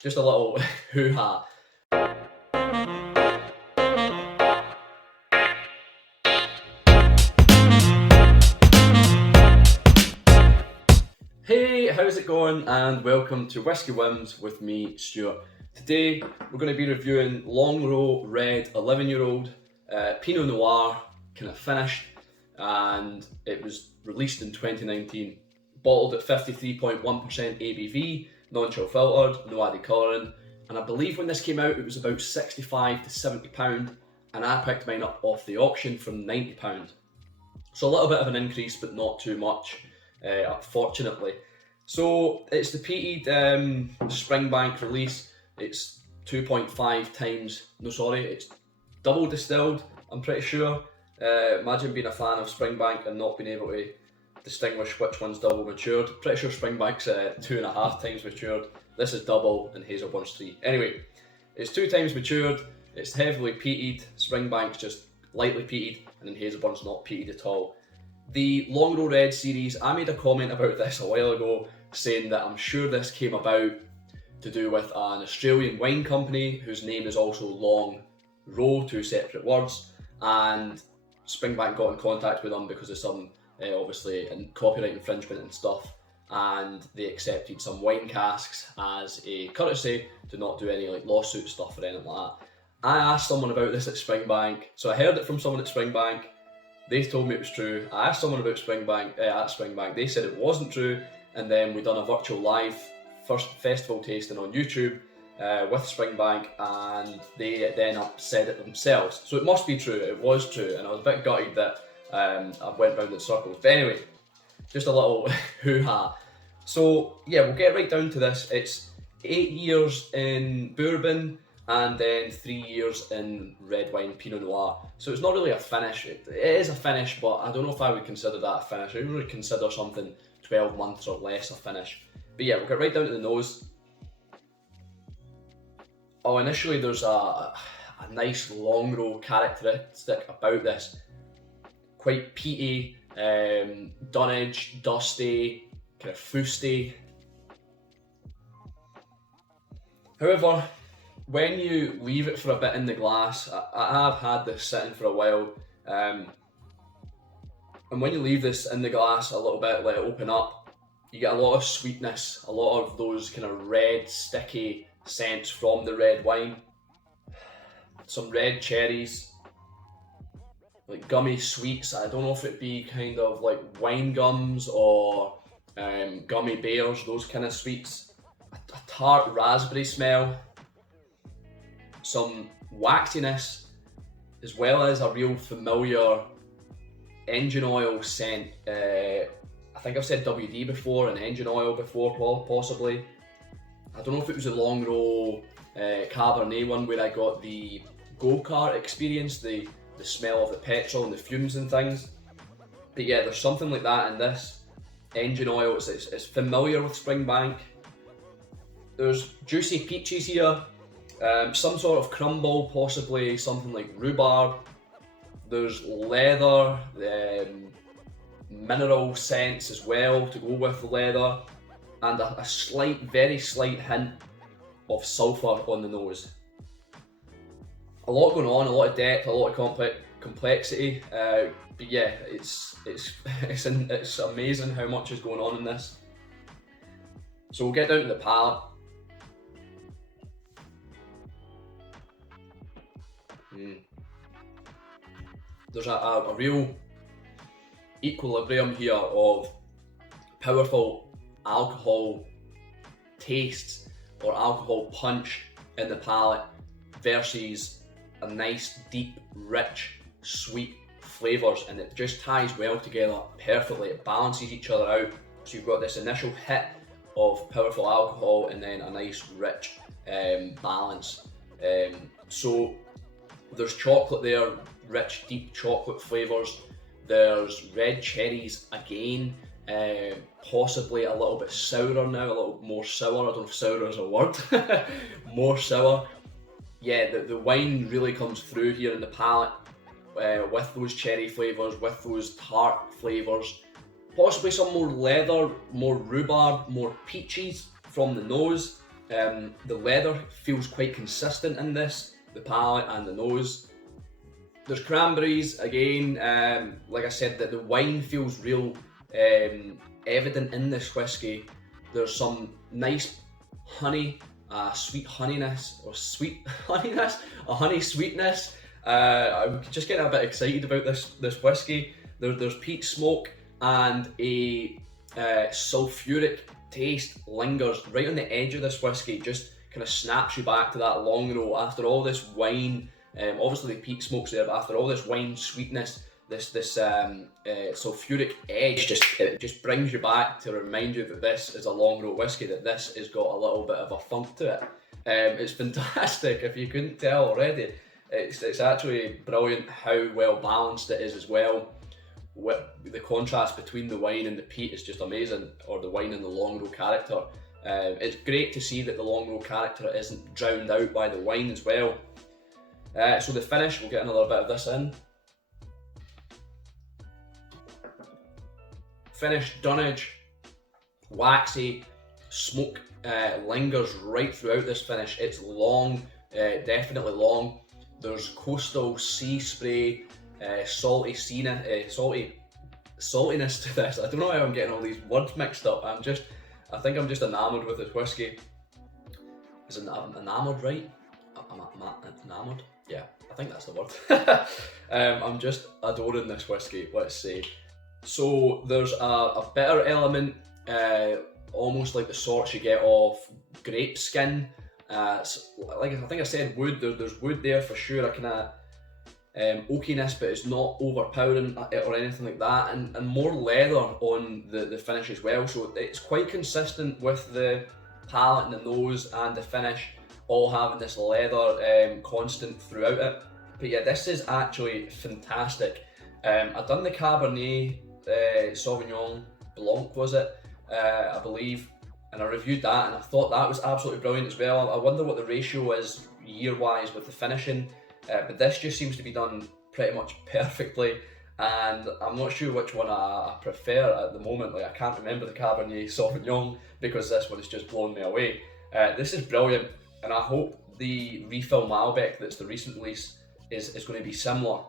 Just a little hoo-ha. Hey, how's it going? And welcome to Whisky Whims with me, Stuart. Today we're going to be reviewing Longrow Red 11-year-old Pinot Noir, kind of finished, and it was released in 2019. Bottled at 53.1% ABV, non-chill filtered, no added colouring, and I believe when this came out it was about £65 to £70, and I picked mine up off the auction for £90. So a little bit of an increase, but not too much, fortunately. So it's the peated springbank release. It's 2.5 times, no sorry, it's double distilled, I'm pretty sure. Imagine being a fan of springbank and not being able to distinguish which one's double matured. Pretty sure springbank's 2.5 times matured. This is double and hazelburn's 3. Anyway, it's 2 times matured, it's heavily peated, springbank's just lightly peated, and then hazelburn's not peated at all. The Longrow Red series, I made a comment about this a while ago saying that I'm sure this came about to do with an Australian wine company whose name is also Longrow, 2 separate words, and Springbank got in contact with them because of some obviously copyright infringement and stuff, and they accepted some wine casks as a courtesy to not do any like lawsuit stuff or anything like that. I asked someone about this at Springbank, so I heard it from someone at Springbank. They told me it was true. I asked someone about Springbank at Springbank. They said it wasn't true, and then we done a virtual live first festival tasting on YouTube with Springbank, and they then said it themselves. So it must be true. It was true, and I was a bit gutted that I went round in circles. But anyway, just a little hoo-ha. So yeah, we'll get right down to this. It's 8 years in bourbon, and then 3 years in red wine Pinot Noir. So it's not really a finish. It is a finish, but I don't know if I would consider that a finish. I would really consider something 12 months or less a finish. But yeah, we'll get right down to the nose. Oh, initially there's a nice Longrow characteristic about this. Quite peaty, dunnage, dusty, kind of fusty. However, when you leave it for a bit in the glass, I have had this sitting for a while, and when you leave this in the glass a little bit, let it open up, you get a lot of sweetness, a lot of those kind of red, sticky scents from the red wine. Some red cherries, like gummy sweets. I don't know if it'd be kind of like wine gums or gummy bears, those kind of sweets. A tart raspberry smell. Some waxiness, as well as a real familiar engine oil scent. I think I've said WD before and engine oil before, possibly. I don't know if it was a Longrow Cabernet one where I got the go-kart experience, the smell of the petrol and the fumes and things. But yeah, there's something like that in this engine oil. It's familiar with Springbank. There's juicy peaches here. Some sort of crumble, possibly something like rhubarb. There's leather, mineral scents as well to go with the leather, and a slight, very slight hint of sulphur on the nose. A lot going on, a lot of depth, a lot of complexity. But yeah, it's amazing how much is going on in this. So we'll get down to the palate. There's a real equilibrium here of powerful alcohol tastes or alcohol punch in the palate versus a nice, deep, rich, sweet flavours, and it just ties well together perfectly. It balances each other out. So you've got this initial hit of powerful alcohol and then a nice, rich balance. So there's chocolate there, rich, deep chocolate flavours. There's red cherries again, possibly a little bit sourer now, a little more sour. I don't know if sour is a word. More sour. Yeah, the wine really comes through here in the palate with those cherry flavours, with those tart flavours. Possibly some more leather, more rhubarb, more peaches from the nose. The leather feels quite consistent in this, the palate and the nose. There's cranberries again. Like I said, that the wine feels real evident in this whiskey. There's some nice honey, sweet honeyness, or sweet honeyness, a honey sweetness. I'm just getting a bit excited about this whiskey. There's peat smoke, and a sulphuric taste lingers right on the edge of this whiskey. Just kind of snaps you back to that Longrow after all this wine. Obviously the peat smoke's there, but after all this wine sweetness, this sulphuric edge just brings you back to remind you that this is a Longrow whiskey, that this has got a little bit of a funk to it. It's fantastic, if you couldn't tell already. It's actually brilliant how well balanced it is as well. The contrast between the wine and the peat is just amazing, or the wine and the Longrow character. It's great to see that the Longrow character isn't drowned out by the wine as well. So the finish, we'll get another bit of this in. Finish, dunnage, waxy, smoke lingers right throughout this finish. It's long, definitely long. There's coastal sea spray, saltiness to this. I don't know how I'm getting all these words mixed up. I think I'm just enamoured with this whiskey. Is it enamoured, right? Enamoured? Yeah, I think that's the word. I'm just adoring this whiskey, let's say. So there's a bitter element, almost like the sorts you get off grape skin. Like I think I said, wood. There's wood there for sure. A kind of oakiness, but it's not overpowering or anything like that. And more leather on the finish as well. So it's quite consistent with the palate and the nose and the finish, all having this leather constant throughout it. But yeah, this is actually fantastic. I've done the Cabernet Sauvignon Blanc, was it? I believe, and I reviewed that, and I thought that was absolutely brilliant as well. I wonder what the ratio is year-wise with the finishing, but this just seems to be done pretty much perfectly, and I'm not sure which one I prefer at the moment. Like, I can't remember the Cabernet Sauvignon because this one has just blown me away. This is brilliant, and I hope the refill Malbec that's the recent release is going to be similar.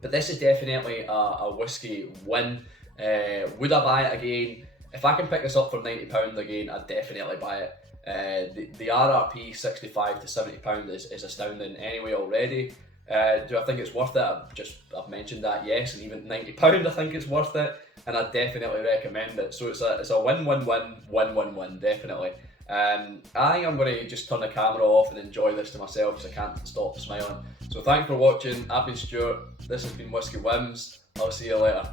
But this is definitely a whiskey win. Would I buy it again? If I can pick this up for £90 again, I'd definitely buy it. The RRP £65 to £70 is astounding anyway already. Do I think it's worth it? I've mentioned that, yes, and even £90 I think it's worth it, and I definitely recommend it. So it's a win-win-win, definitely. I think I'm going to just turn the camera off and enjoy this to myself because I can't stop smiling. So thanks for watching. I've been Stuart. This has been Whisky Whims. I'll see you later.